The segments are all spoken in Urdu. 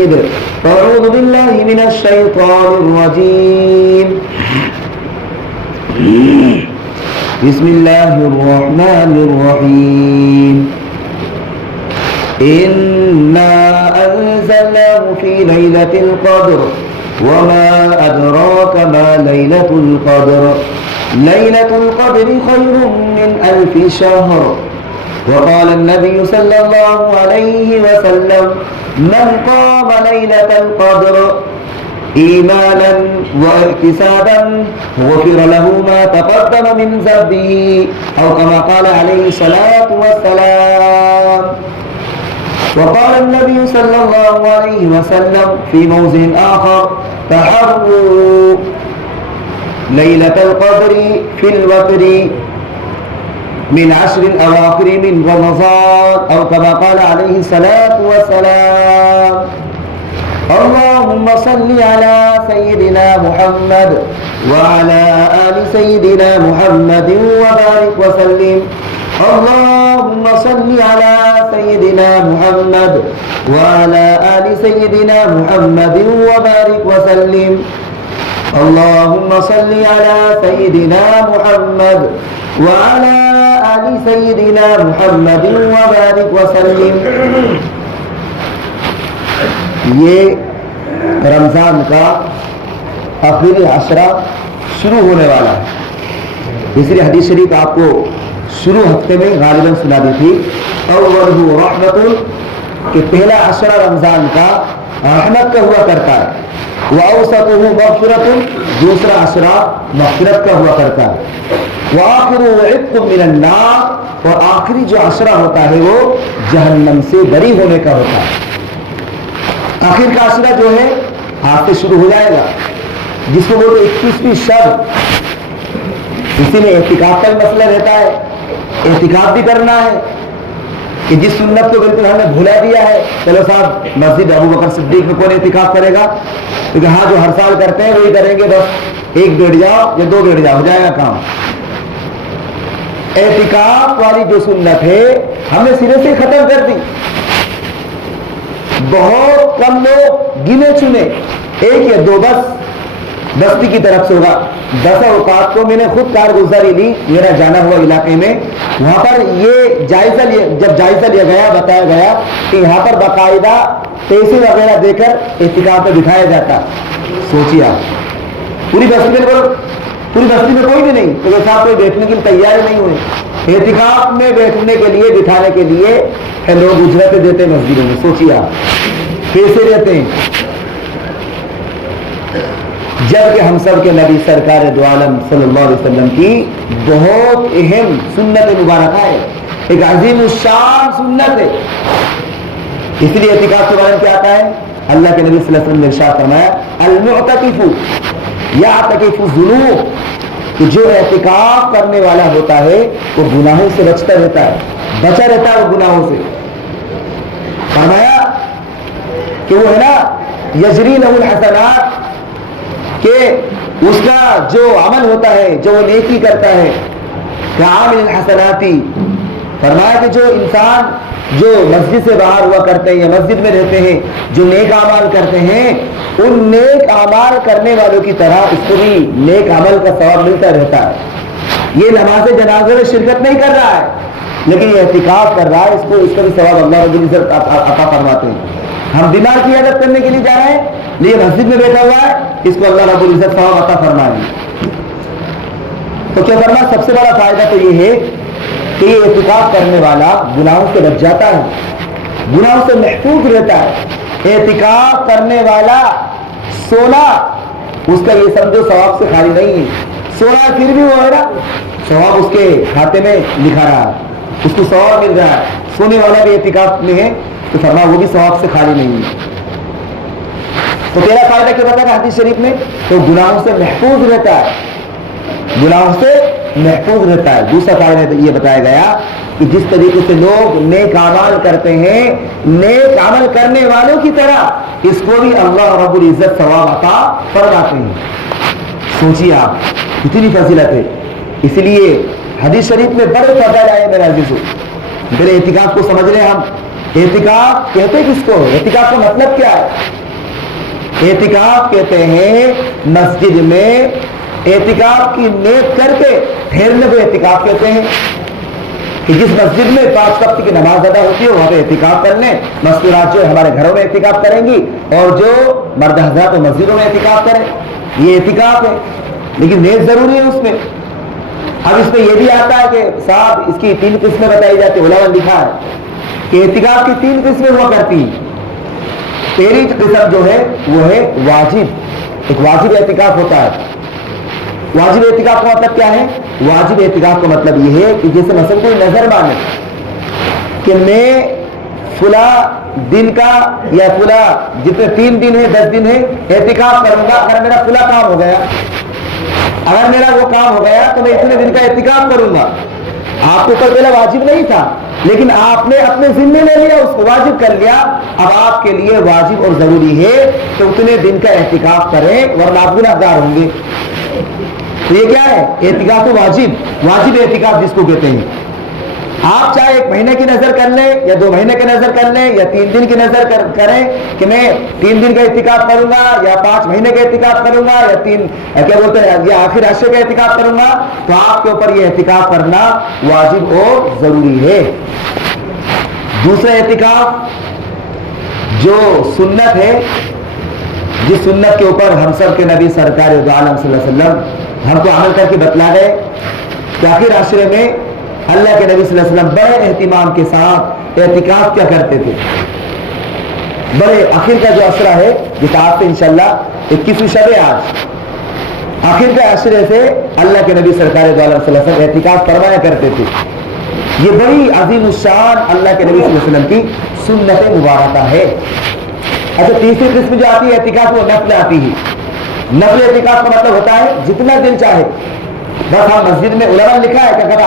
أعوذ بالله من الشيطان الرجيم. بسم الله الرحمن الرحيم. إنا أنزلناه في ليلة القدر وما أدراك ما ليلة القدر. ليلة القدر خير من 1000 شهر. وقال النبي صلى الله عليه وسلم: من قام ليلة القدر إيمانا واحتسابا غفر له ما تقدم من ذنبه أو كما قال عليه الصلاة والسلام. وقال النبي صلى الله عليه وسلم في موضع آخر: تحروا ليلة القدر في الوتر من 10 الأواخر من رمضان أو كما قال عليه الصلاة والسلام. اللهم صل على سيدنا محمد وعلى آل سيدنا محمد وبارك وسلم. اللهم صل على سيدنا محمد وعلى آل سيدنا محمد وبارك وسلم. اللهم صل على سيدنا محمد وعلى آل سيدنا محمد وبارك وسلم. یہ رمضان کا آخری عشرہ شروع ہونے والا ہے. اس لیے حدیث شریف آپ کو شروع ہفتے میں غالباً سنا دی تھی. اولہ رحمت، کہ پہلا عشرہ رمضان کا رحمت کا ہوا کرتا ہے. واوسطہ مغفرۃ، دوسرا عشرہ مغفرت کا ہوا کرتا ہے. وآخر عتق من النار، اور آخری جو عشرہ ہوتا ہے وہ جہنم سے بری ہونے کا ہوتا ہے. آخر کا عشرہ جو ہے آج سے شروع ہو جائے گا، جس کو بولتے 21ویں شب. اسی میں اعتکاف کا مسئلہ رہتا ہے. اعتکاف بھی کرنا ہے کہ جس سنت کو بالکل ہم نے بھلا دیا ہے. چلو صاحب مسجد ابو بکر صدیق میں کون اعتکاف کرے گا؟ کیونکہ ہاں جو ہر سال کرتے ہیں وہی کریں گے. بس ایک بیٹھ جاؤ یا دو بیٹھ جاؤ، ہو جائے گا کام. اعتکاف والی جو سنت ہے ہم نے سرے سے ختم کر دی. بہت کم لوگ گنے چنے، ایک یا دو بس بستی کی طرف سے ہوگا. 10 اوقات کو میں نے خود کارگزاری لی میرا جانا ہوا علاقے میں. وہاں پر یہ جب جائزہ لیا گیا، بتایا گیا کہ یہاں پر باقاعدہ پیسے وغیرہ دے کر اعتکاف میں بٹھایا جاتا. سوچیے آپ، پوری بستی میں کوئی بھی نہیں تو صاحب کوئی بیٹھنے کے لیے تیار نہیں ہوئے. اعتکاف میں بیٹھنے کے لیے، بٹھانے کے لیے لوگ اجرتیں دیتے ہیں مسجدوں میں. سوچیے آپ، پیسے دیتے ہیں. جبکہ ہم سب کے نبی سرکار دو عالم صلی اللہ علیہ وسلم کی بہت اہم سنت مبارکہ ہے، ایک عظیم الشان سنت ہے. اس لیے اعتکاف کے بارے میں کیا آتا ہے؟ اللہ کے نبی صلی اللہ علیہ وسلم نے ارشاد فرمایا: المعتکف یعتکف الذنوب، کہ جو اعتکاف کرنے والا ہوتا ہے وہ گناہوں سے بچتا رہتا ہے، بچا رہتا ہے وہ گناہوں سے. فرمایا کہ وہ ہے نا یجری لہ الحسنات، کہ اس کا جو عمل ہوتا ہے، جو وہ نیکی کرتا ہے، کعامل الحسناتی. فرمایا کہ جو انسان جو مسجد سے باہر ہوا کرتے ہیں یا مسجد میں رہتے ہیں، جو نیک اعمال کرتے ہیں، ان نیک اعمال کرنے والوں کی طرح اس کو بھی نیک عمل کا ثواب ملتا رہتا ہے. یہ نماز جنازے میں شرکت نہیں کر رہا ہے لیکن یہ اعتکاف کر رہا ہے، اس کا بھی ثواب اللہ رب العزت عطا فرماتے ہیں. ہم بیمار کی عادت کرنے کے لیے جا رہے ہیں، لیکن مسجد میں بیٹھا ہوا ہے، اس کو اللہ رب العزت ثواب عطا فرمائیں. تو کیا فرمایا؟ سب سے بڑا فائدہ تو یہ ہے کہ یہ اعتکاف کرنے والا گناہوں سے بچ جاتا ہے، گناہوں سے محفوظ رہتا ہے. اعتکاف کرنے والا سونا، اس کا یہ سمجھو ثواب سے خالی نہیں ہے. سونا پھر بھی وہ ہے نا، ثواب اس کے کھاتے میں لکھا رہا ہے، اس کو ثواب مل رہا ہے. سونے والا بھی اعتکاف میں ہے تو فرمایا وہ بھی ثواب سے خالی نہیں ہے. تو پہلا فائدہ کیا بتا ہے حدیث شریف میں؟ تو گناہوں سے محفوظ رہتا ہے، گناہوں سے محفوظ رہتا ہے. دوسرا فائدہ یہ بتایا گیا کہ جس طریقے سے لوگ نیک اعمال کرتے ہیں، نیک عمل کرنے والوں کی طرح اس کو بھی اللہ رب العزت ثواب عطا فرماتے ہیں. سوچیے آپ، کتنی فضیلت ہے. اس لیے حدیث شریف میں بڑے فضائل آئے میرے عزیزو. میرے اعتکاف کو سمجھ رہے ہیں ہم اعتکاف کہتے کس کو؟ اعتکاف کا مطلب کیا ہے؟ اعتکاف کہتے ہیں مسجد میں اعتکاف کی نیت کر کے ٹھہرنے کو اعتکاف کہتے ہیں، کہ جس مسجد میں 5 وقت کی نماز ادا ہوتی ہے وہاں پہ اعتکاف کر لیں۔ مستورات جو ہمارے گھروں میں اعتکاف کریں گی اور جو مرد حضرات و مسجدوں میں اعتکاف کریں، یہ اعتکاف ہے، لیکن نیت ضروری ہے اس میں۔ اب اس میں یہ بھی آتا ہے کہ صاحب اس کی 3 قسمیں بتائی جاتی ہیں، علماء نے لکھا ہے کہ اعتکاف کی 3 قسمیں ہوا کرتی ہیں۔ پہلی قسم جو ہے وہ ہے واجب، ایک واجب اعتکاف ہوتا ہے۔ واجب اعتکاف کا مطلب کیا ہے؟ واجب اعتکاف کا مطلب یہ ہے کہ جیسے مثلا کوئی نظر مانے کہ میں فلاں دن کا یا فلاں جتنے 3 دن ہے 10 دن ہے اعتکاف کروں گا، اگر میرا فلاں کام ہو گیا، اگر میرا وہ کام ہو گیا تو میں اتنے دن کا اعتکاف کروں گا۔ آپ کو پہلے واجب نہیں تھا، لیکن آپ نے اپنے ذمے لے لیا، اس کو واجب کر لیا۔ اب آپ کے لیے واجب اور ضروری ہے کہ اتنے دن کا اعتکاف کریں، ورنہ آپ گنہگار ہوں گے۔ تو یہ کیا ہے؟ اعتکاف واجب اعتکاف جس کو کہتے ہیں۔ آپ چاہے 1 مہینے کی نظر کر لیں یا 2 مہینے کی نظر کر لیں یا 3 دن کی نظر کریں کہ میں 3 دن کا اعتکاف کروں گا یا 5 مہینے کا اعتکاف کروں گا یا کیا بولتے ہیں یا آخر عشرے کا اعتکاف کروں گا، تو آپ کے اوپر یہ اعتکاف کرنا واجب اور ضروری ہے۔ دوسرا اعتکاف جو سنت ہے، جس سنت کے اوپر ہم سب کے نبی سرکار دو عالم صلی اللہ علیہ وسلم ہم کو عمل کر کے بتلا گئے کہ آخر عشرے میں اللہ کے نبی صلی اللہ علیہ وسلم بڑے اہتمام کے ساتھ اعتکاف کیا کرتے تھے۔ بڑے آخر کا جو عشرہ ہے، جس آج سے انشاءاللہ 21ویں شب ہے، آج آخر کے عشرے سے اللہ کے نبی سرکار دو عالم صلی اللہ علیہ وسلم اعتکاف فرمایا کرتے تھے۔ یہ بڑی عظیم الشان اللہ کے نبی صلی اللہ علیہ وسلم کی سنت مبارکہ ہے۔ اچھا، تیسری قسم جو آتی ہے اعتکاف، وہ نفل آتی ہے۔ نفل اعتکاف کا مطلب ہوتا ہے جتنا دل چاہے، بس ہم مسجد میں علماء نے لکھا ہے کہ اگر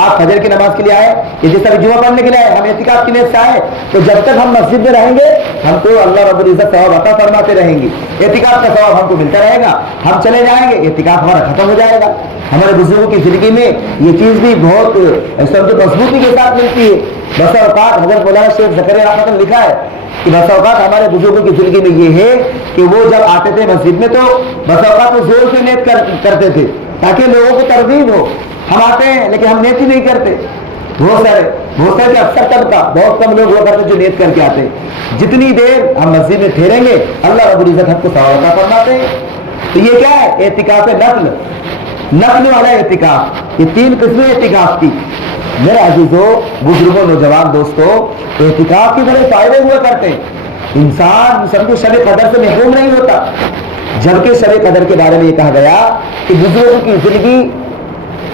آپ فجر کی نماز کے لیے آئے یا جس طرح جمعہ پڑھنے کے لیے آئے، ہم اعتکاف کی نیت سے آئے تو جب تک ہم مسجد میں رہیں گے ہم کو اللہ رب العزت ثواب عطا فرماتے رہیں گے، اعتکاف کا ثواب ہم کو ملتا رہے گا۔ ہم چلے جائیں گے، اعتکاف ہمارا ختم ہو جائے گا۔ ہمارے بزرگوں کی زندگی میں یہ چیز بھی بہت مضبوطی کے ساتھ ملتی ہے۔ بس اوقات حضرت مولانا شیخ زکریا رحمۃ اللہ نے لکھا ہے کہ بس اوقات ہمارے بزرگوں کی زندگی میں یہ ہے کہ وہ جب آتے تھے مسجد میں تو بس اوقات وہ زور سے نیت کرتے تھے تاکہ لوگوں کو ترغیب ہو۔ ہم آتے ہیں لیکن ہم نیت ہی نہیں کرتے۔ بہت سارے اکثر طبقہ بہت کم لوگ ہوا کرتے جو نیت کر کے آتے۔ جتنی دیر ہم مسجد میں ٹھہریں گے اللہ رب العزت ہم کو ثواب عطا فرماتے ہیں۔ تو یہ کیا ہے؟ اعتکاف نفل والا اعتکاف۔ یہ 3 قسمیں اعتکاف کی۔ میرے عزیزوں، بزرگوں، نوجوان دوستوں، اعتکاف کے بڑے فائدے ہوا کرتے ہیں۔ انسان سمجھو شب قدر سے محروم نہیں ہوتا، جبکہ شب قدر کے بارے میں یہ کہا گیا کہ بزرگوں کی زندگی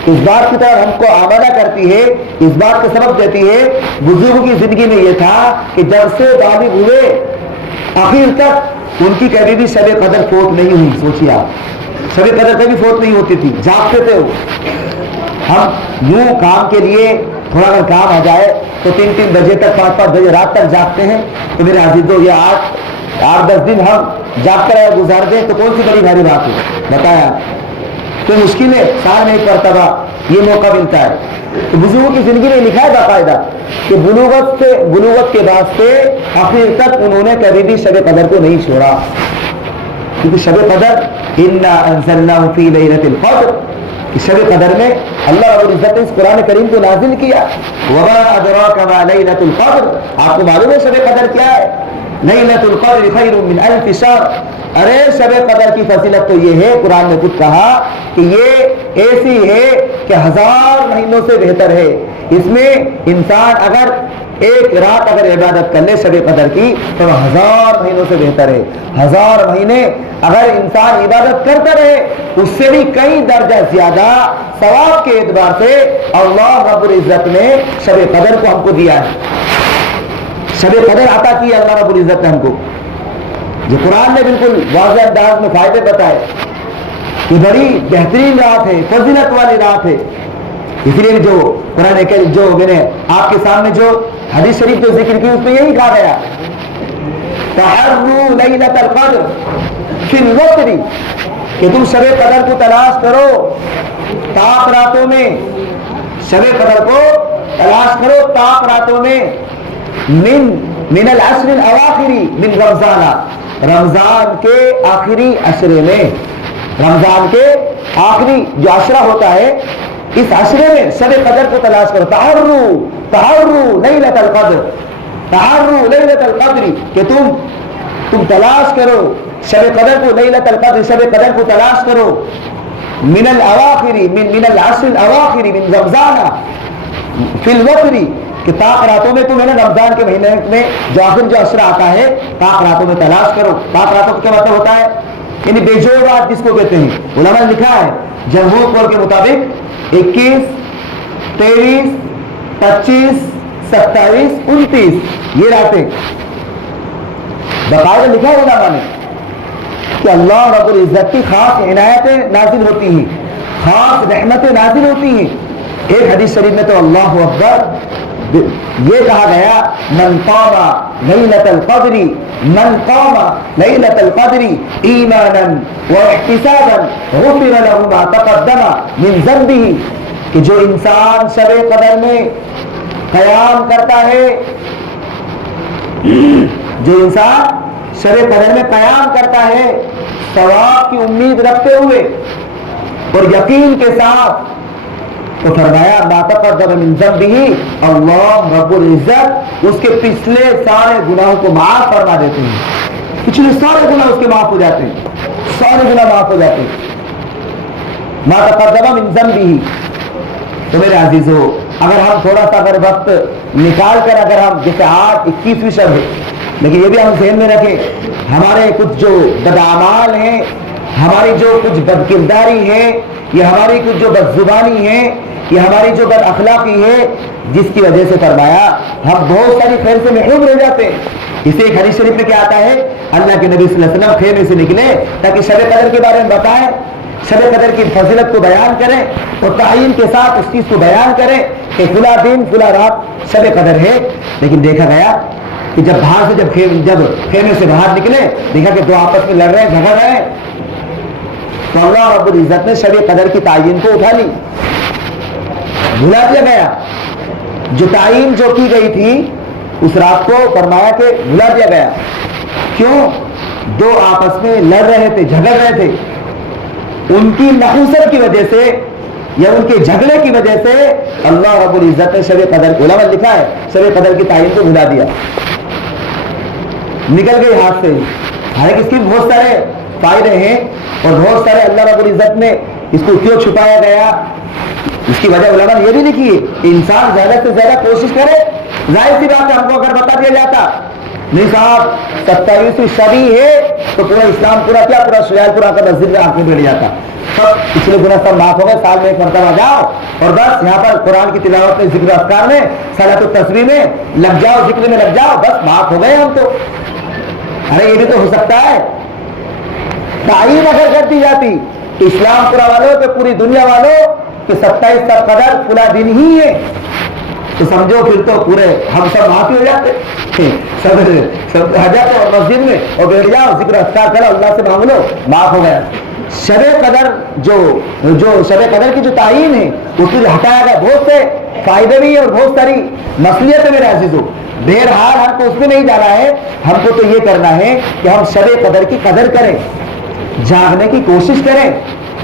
اس بات کی طرف ہم کو آمادہ کرتی ہے، اس بات کا سبب دیتی ہے۔ بزرگوں کی زندگی میں یہ تھا کہ جب سے بالغ ہوئے آخر تک ان کی کبھی بھی شب قدر فوت نہیں ہوئی۔ سوچیے آپ، شب قدر کبھی فوت نہیں ہوتی تھی، جاگتے تھے وہ۔ ہم یوں کام کے لیے تھوڑا اگر کام آ جائے تو 3 بجے تک 5 بجے رات تک جاگتے ہیں۔ تو میرے عزیزوں، یہ 8-10 دن ہم جاگ کر گزار دیں تو کون سی بڑی بھاری بات ہے؟ بتایا تو مشکل ہے، سال میں 1 مرتبہ یہ موقع ملتا ہے۔ تو بزرگوں کی زندگی میں لکھا ہے باقاعدہ کہ بلوغت کے بعد سے آخر تک انہوں نے کبھی بھی شب قدر کو نہیں چھوڑا، کیونکہ شب قدر انا انزلناہ فی لیلۃ القدر، کہ شب قدر میں اللہ رب العزت نے اس قرآن کریم کو نازل کیا۔ وما ادراک ما لیلۃ القدر، آپ کو معلوم ہے شب قدر کیا ہے؟ لیلۃ القدر خیر من الف شہر، ارے شب قدر کی فضیلت تو یہ ہے، قرآن نے خود کہا کہ یہ ایسی ہے کہ 1000 مہینوں سے بہتر ہے۔ اس میں انسان اگر 1 رات اگر عبادت کر لے شب قدر کی تو 1000 مہینوں سے بہتر ہے۔ 1000 مہینے اگر انسان عبادت کرتا رہے اس سے بھی کئی درجہ زیادہ ثواب کے اعتبار سے اللہ رب العزت نے شب قدر کو ہم کو دیا ہے۔ شب قدر عطا کی اللہ رب العزت نے ہم کو، جو قرآن نے بالکل واضح انداز میں فائدے بتائے کہ بڑی بہترین رات ہے، فضیلت والی رات ہے۔ اس لیے جو قرآن کے جو میں نے آپ کے سامنے جو حدیث شریف جو ذکر کی اس میں یہی کہا گیا تحروا لیلۃ القدر فی الوتر، کہ تم شب قدر کو تلاش کرو تاپ راتوں میں، شب قدر کو تلاش کرو تاپ راتوں میں۔ من العشر الاواخری من رمضان، رمضان کے آخری عشرے میں، رمضان کے آخری جو عشرہ ہوتا ہے اس عشرے میں شب قدر کو تلاش کرو. تحروا لیلۃ القدر، تحروا لیلۃ القدر، کہ تم تلاش کرو شب قدر کو، لیلۃ القدر شب قدر کو تلاش کرو. من الاواخر من العشر الاواخر من رمضان فی الوتر، کہ طاق راتوں میں تم ہے نا رمضان کے مہینے میں جو آخر جو عشرہ آتا ہے طاق راتوں میں تلاش کرو. طاق راتوں کا کیا مطلب ہوتا ہے؟ یعنی بیجوڑ رات جس کو کہتے ہیں. علماء نے لکھا ہے جمہور قول کے مطابق 21 23 25 27 29 یہ راتیں باقاعدہ لکھا ہے علماء نے کہ اللہ رب العزت کی خاص عنایتیں نازل ہوتی ہیں، خاص رحمتیں نازل ہوتی ہیں. ایک حدیث شریف میں تو اللہ اکبر یہ کہا گیا من قام لیلۃ القدر، من قام لیلۃ القدر ایمانا واحتسابا غفر له ما تقدم من ذنبه، کہ جو انسان شب قدر میں قیام کرتا ہے، جو انسان شب قدر میں قیام کرتا ہے ثواب کی امید رکھتے ہوئے اور یقین کے ساتھ، تو فرمایا ما تقدم من ذنبہ، اللہ رب العزت اس کے پچھلے سارے گناہوں کو معاف فرما دیتے ہیں. پچھلے سارے گناہ اس کے معاف ہو جاتے ہیں، سارے گناہ معاف ہو جاتے ہیں. ما تقدم من ذنبہ. تو میرے عزیزو اگر ہم تھوڑا سا اگر وقت نکال کر اگر ہم جیسے آج 21ویں شب ہے، لیکن یہ بھی ہم ذہن میں رکھیں ہمارے کچھ جو بدعمال ہیں، ہماری جو کچھ بد کرداری ہے، یہ ہماری کچھ جو بد زبانی ہے، یہ ہماری جو بد اخلاقی ہے، جس کی وجہ سے فرمایا ہم بہت ساری خیر سے محروم رہ جاتے ہیں. اسے ایک حدیث شریف میں کیا آتا ہے اللہ کے نبی صلی اللہ علیہ وسلم خیمے سے نکلے تاکہ شب قدر کے بارے میں بتائیں، شب قدر کی فضیلت کو بیان کریں اور تعین کے ساتھ اس چیز کو بیان کریں کہ فلاں دن فلاں رات شب قدر ہے. لیکن دیکھا گیا کہ جب باہر سے جب خیمے سے باہر نکلے دیکھا کہ دو آپس میں لڑ رہے ہیں، جھگڑ رہے ہیں، تو اللہ رب العزت نے شب قدر کی تعین کو اٹھا لی، بھلا دیا گیا. جو تعین جو کی گئی تھی اس رات کو فرمایا کہ بھلا دیا گیا. کیوں؟ دو آپس میں لڑ رہے تھے، جھگڑ رہے تھے، ان کی نحوست کی وجہ سے یا ان کے جھگڑے کی وجہ سے اللہ رب العزت نے شب قدر، علماء لکھا ہے شب قدر کی تعین کو بھلا دیا، نکل گئی ہاتھ سے. حالانکہ اس کے بہت سارے فائدے ہیں اور بہت سارے اللہ رب العزت نے اس کو کیوں چھپایا گیا، اس کی وجہ علماء نے یہ بھی لکھی ہے کہ انسان زیادہ سے زیادہ کوشش کرے. ظاہر سی بات ہے ہم کو اگر بتا دیا جاتا نہیں صاحب 27ویں شبی ہے تو پورا اسلام پورا سیال پورا کا مسجد میں آنکھیں بیٹھ جاتا، سب پچھلے گناہ سب معاف ہو گئے، سال میں ایک مرتبہ جاؤ اور بس یہاں پر قرآن کی تلاوت میں، ذکر اذکار میں، صلاۃ التسبیح میں لگ جاؤ، ذکر میں لگ جاؤ، بس معاف ہو گئے ہم تو. ارے یہ بھی تو ہو سکتا ہے. تعین اگر کر دی جاتی تو اسلام پورا والوں کہ پوری دنیا والوں کہ 27 کا قدر فلاں دن ہی ہے تو سمجھو پھر تو پورے ہم سب معافی ہو جاتے، سب آ جاتے اور مسجد میں اور بیٹھ جاؤ، ذکر اذکار کرو، اللہ سے مانگ لو، معاف ہو گیا. شب قدر جو شب قدر کی جو تعین ہے اس کو ہٹایا گیا. بہت سے فائدے بھی اور بہت ساری مصلحت ہے میرے عزیزوں. بہرحال ہم کو اس میں نہیں جانا ہے، ہم کو تو یہ کرنا ہے کہ ہم شب قدر کی قدر کریں، جاگنے کی کوشش کریں،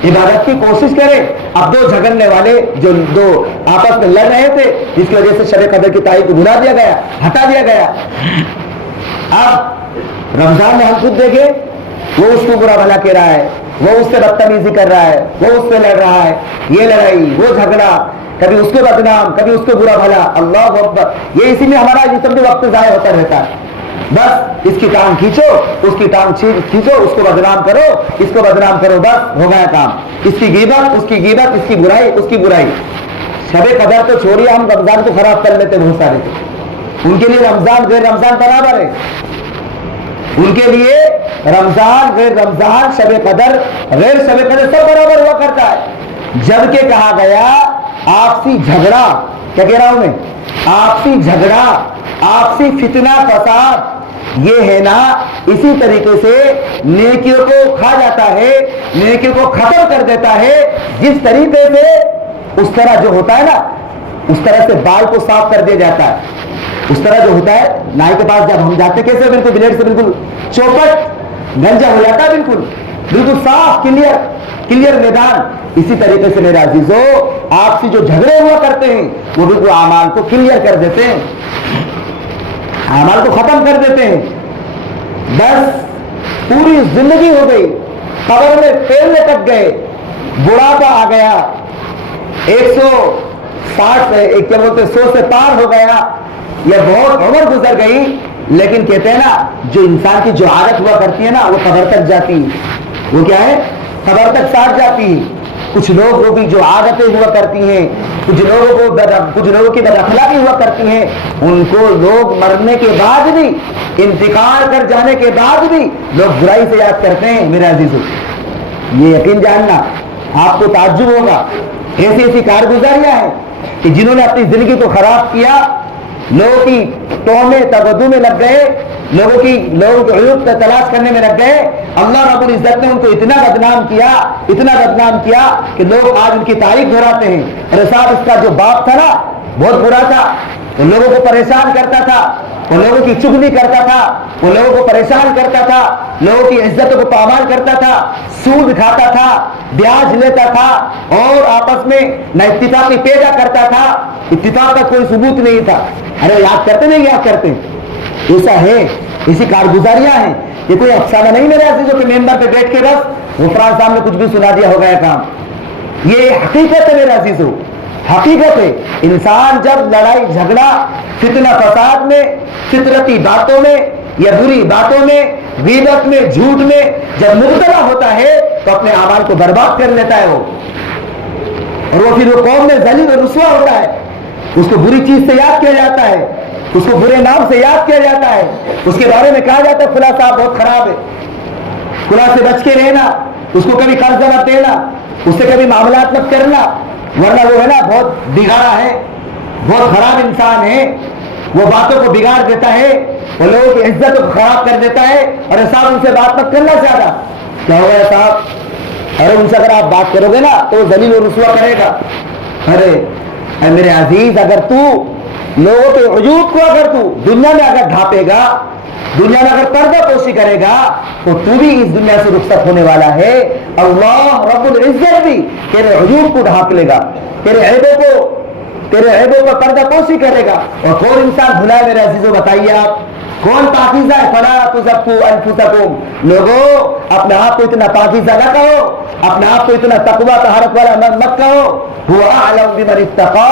عبادت کی کوشش کریں. اب دو جھگڑنے والے جو دو آپس میں لڑ رہے تھے جس کی وجہ سے شب قدر کی تعین کو بھلا دیا گیا، ہٹا دیا گیا. اب رمضان میں ہم خود دیکھیں وہ اس کو برا بھلا کہہ رہا ہے، وہ اس سے بدتمیزی کر رہا ہے، وہ اس سے لڑ رہا ہے، یہ لڑائی وہ جھگڑا، کبھی اس کو بدنام کبھی اس کو برا بھلا. اللہ اکبر. یہ اسی میں ہمارا یہ سب وقت ضائع ہوتا رہتا ہے. بس اس کی ٹانگ کھینچو، اس کی ٹانگ کھینچو، اس کو بدنام کرو، اس کو بدنام کرو، بس ہو گیا کام. اس کی غیبت، اس کی غیبت، اس کی برائی، اس کی برائی. شب قدر تو چھوڑیے، ہم رمضان کو خراب کر لیتے بہت سارے. ان کے لیے رمضان غیر رمضان برابر ہے. ان کے لیے رمضان غیر رمضان، شب قدر غیر شب قدر سب برابر ہوا کرتا ہے. جبکہ کہا گیا آپسی جھگڑا، کیا کہہ رہا ہوں میں، آپسی جھگڑا، آپسی فتنہ فساد یہ ہے نا اسی طریقے سے نیکیوں کو کھا جاتا ہے، نیکیوں کو ختم کر دیتا ہے. جس طریقے سے اس طرح جو ہوتا ہے نا اس طرح سے بال کو صاف کر دیا جاتا ہے، اس طرح جو ہوتا ہے نائی کے پاس جب ہم جاتے کیسے بالکل بلیڈ سے بالکل چوپٹ گنجا ہو جاتا ہے، بالکل صاف کلیئر میدان. اسی طریقے سے میرے عزیزو آپ سے جو جھگڑے ہوا کرتے ہیں وہ بالکل اعمال کو کلیئر کر دیتے ہیں، اعمال کو ختم کر دیتے ہیں. بس پوری زندگی ہو گئی، قبر میں پھیلنے تک گئے، بڑھاپا آ گیا، 100 سے پار ہو گیا، یا بہت عمر گزر گئی، لیکن کہتے ہیں نا جو انسان کی جو عادت ہوا کرتی ہے نا وہ قبر تک جاتی ہے. وہ کیا ہے؟ قبر تک ساتھ جاتی ہے. کچھ لوگوں کی جو عادتیں ہوا کرتی ہیں، کچھ لوگوں کی بد اخلاقی ہوا کرتی ہیں، ان کو لوگ مرنے کے بعد بھی، انتقال کر جانے کے بعد بھی لوگ برائی سے یاد کرتے ہیں. میرے عزیزو یہ یقین جاننا، آپ کو تعجب ہوگا، ایسی کارگزاریاں ہیں کہ جنہوں نے اپنی زندگی کو خراب کیا، لوگوں کی توہمیں تبدو میں لگ گئے، لوگوں کے عیوب تلاش کرنے میں لگ گئے. اللہ رب العزت نے ان کو اتنا بدنام کیا کہ لوگ آج ان کی تعریف دہراتے ہیں. ارے صاحب اس کا جو باپ تھا نا بہت برا تھا، وہ لوگوں کو پریشان کرتا تھا، وہ لوگوں کی چغلی کرتا تھا، وہ لوگوں کو پریشان کرتا تھا، لوگوں کی عزتوں کو پامال کرتا تھا، سود کھاتا تھا، بیاج لیتا تھا، اور آپس میں نہ اتفاقی پیدا کرتا تھا. اتفاق کا کوئی ثبوت نہیں تھا. ارے یاد کرتے نہیں یاد کرتے؟ ایسا ہے، اسی کارگزاریاں ہیں. یہ کوئی افسانہ نہیں میرے عزیزوں کے ممبر پہ بیٹھ کے بس غفران صاحب نے کچھ بھی سنا دیا ہو گیا کام. یہ حقیقت ہے میرے عزیزوں، حقیقت ہے. انسان جب لڑائی جھگڑا فتنہ فساد میں، فطرتی باتوں میں یا بری باتوں میں، غیبت میں، جھوٹ میں جب مبتلا ہوتا ہے تو اپنے اعمال کو برباد کر لیتا ہے وہ، اور وہ پھر وہ قوم میں ذلیل و رسوا ہوتا ہے. اس کو بری چیز سے یاد کیا جاتا ہے، اس کو برے نام سے یاد کیا جاتا ہے، اس کے بارے میں کہا جاتا ہے فلاں صاحب بہت خراب ہے، فلاں سے بچ کے رہنا، اس کو کبھی قرض مت دینا، اس سے کبھی معاملات مت کرنا، ورنہ وہ ہے نا بہت بگاڑا ہے، بہت خراب انسان ہے، وہ باتوں کو بگاڑ دیتا ہے، وہ لوگوں کی عزت کو خراب کر دیتا ہے. اور صاحب ان سے بات مت کرنا زیادہ. کیا ہو گیا صاحب؟ ارے ان سے اگر آپ بات کرو گے نا تو وہ ذلیل و رسوا کرے گا. ارے میرے عزیز، اگر تو لوگوں کے عیوب کو اگر تو دنیا میں اگر ڈھانپے گا، دنیا میں اگر پردہ پوشی کرے گا تو تو بھی اس دنیا سے رخصت ہونے والا ہے. اللہ رب العزت بھی تیرے عیوب کو ڈھانپ لے گا، تیرے عیبوں پر پردہ پوشی کرے گا. اور کون انسان بھلائے میرے عزیزوں؟ بتائیے آپ کون پاکیزہ ہے؟ فلا تزکوا انفسکم. لوگوں اپنے آپ کو اتنا پاکیزہ نہ کہو، اپنے آپ کو اتنا تقویٰ طہارت والا مت کہو. هو اعلم بمن اتقى.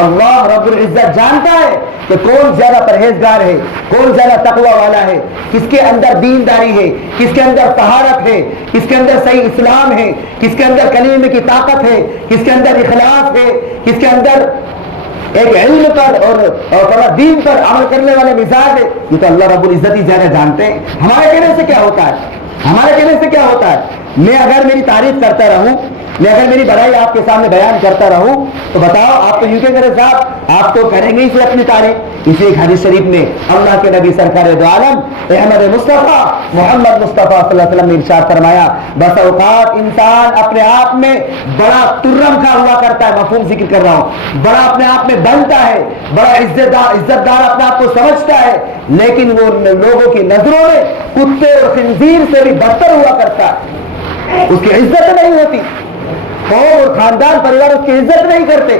اللہ رب العزت جانتا ہے کہ کون زیادہ پرہیزگار ہے، کون زیادہ تقویٰ والا ہے، کس کے اندر دینداری ہے، کس کے اندر طہارت ہے، کس کے اندر صحیح اسلام ہے، کس کے اندر کلمے کی طاقت ہے، کس کے اندر اخلاص ہے، کس کے اندر ایک علم پر اور دین پر عمل کرنے والے مزاج ہے. یہ تو اللہ رب العزت ہی زیادہ جانتے ہیں. ہمارے کہنے سے کیا ہوتا ہے؟ میں اگر میری تعریف کرتا رہوں، میں اگر میری بڑائی آپ کے سامنے بیان کرتا رہوں تو بتاؤ آپ تو یوں کہ میرے صاحب آپ تو کریں گے ہی اپنی تعریف. اسی ایک حدیث شریف میں اللہ کے نبی سرکار دو عالم احمد مصطفیٰ محمد مصطفیٰ صلی اللہ علیہ وسلم نے ارشاد فرمایا، بس اوقات انسان اپنے آپ میں بڑا ترم کھا ہوا کرتا ہے، مفہوم ذکر کر رہا ہوں، بڑا اپنے آپ میں بنتا ہے، بڑا عزت دار اپنے آپ کو سمجھتا ہے، لیکن وہ لوگوں کی نظروں میں کتے اور خنزیر سے بھی بدتر ہوا کرتا ہے. اس کی عزت نہیں ہوتی، اور خاندان پریوار اس کی عزت نہیں کرتے،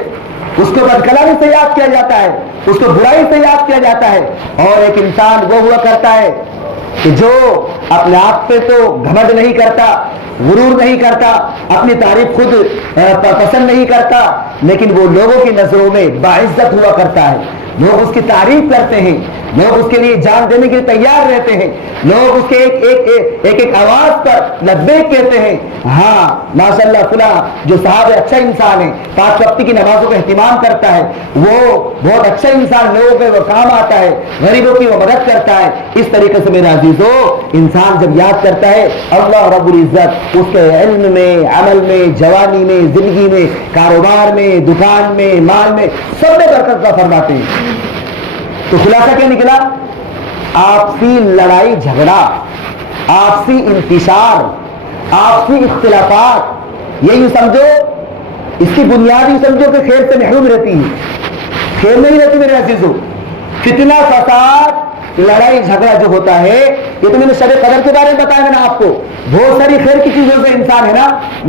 اس کو بدکلامی سے یاد کیا جاتا ہے، اس کو برائی سے یاد کیا جاتا ہے. اور ایک انسان وہ ہوا کرتا ہے کہ جو اپنے آپ پہ تو گھمنڈ نہیں کرتا، غرور نہیں کرتا، اپنی تعریف خود پسند نہیں کرتا، لیکن وہ لوگوں کی نظروں میں باعزت ہوا کرتا ہے. لوگ اس کی تعریف کرتے ہیں، لوگ اس کے لیے جان دینے کے لیے تیار رہتے ہیں، لوگ اس کے ایک آواز پر لبیک کہتے ہیں. ہاں ماشاءاللہ فلاں جو صاحب اچھا انسان ہے، 5 وقت کی نمازوں کا اہتمام کرتا ہے، وہ بہت اچھا انسان، لوگوں پہ وہ کام آتا ہے، غریبوں کی وہ مدد کرتا ہے. اس طریقے سے میرے عزیزو انسان جب یاد کرتا ہے اللہ رب العزت اس کے علم میں، عمل میں، جوانی میں، زندگی میں، کاروبار میں، دکان میں، مال میں سب میں برکت کا فرماتے ہیں. تو خلاصہ کیا نکلا؟ آپسی لڑائی جھگڑا، آپسی انتشار، آپسی اختلافات، یہی سمجھو اس کی بنیادی سمجھو کہ خیر سے محروم رہتی ہے. خیر نہیں رہتی میرے عزیزو، فتنہ فساد لڑائی جھگڑا جو ہوتا ہے یہ تو میں نے شب قدر کے بارے میں بتایا میں نے آپ کو. بہت ساری خیر کی چیزوں سے انسان ہے نا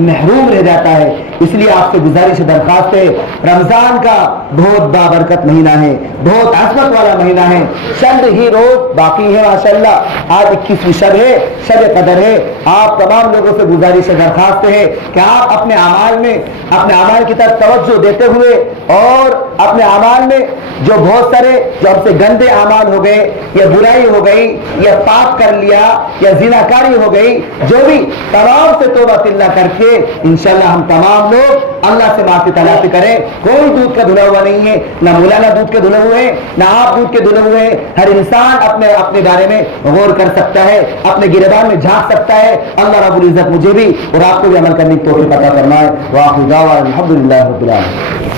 محروم رہ جاتا ہے. اس لیے آپ سے گزارش درخواست ہے, رمضان کا بہت بابرکت مہینہ ہے, بہت عظمت والا مہینہ ہے, چند ہی روز باقی ہے ماشاءاللہ. آج 21ویں شب ہے, شب قدر ہے. آپ تمام لوگوں سے گزارش درخواست ہے کہ آپ اپنے اعمال میں اپنے اعمال کی طرف توجہ دیتے ہوئے اور اپنے اعمال میں جو بہت سارے جو ہم سے گندے اعمال ہو گئے یا برائی ہو گئی یا پاپ کر لیا یا زناکاری ہو گئی, جو بھی تمام سے توبہ اللہ کر کے انشاءاللہ ہم تمام لوگ اللہ سے معافی تلافی کریں. کوئی دودھ کا دھلا ہوا نہیں ہے, نہ مولانا دودھ کے دھلے ہوئے ہیں, نہ آپ دودھ کے دھلے ہوئے ہیں. ہر انسان اپنے بارے میں غور کر سکتا ہے, اپنے گریبان میں جھانک سکتا ہے. اللہ رب العزت مجھے بھی اور آپ کو بھی عمل کرنے کی توفیق عطا فرمائے. وآخر دعوانا الحمدللہ رب العالمین.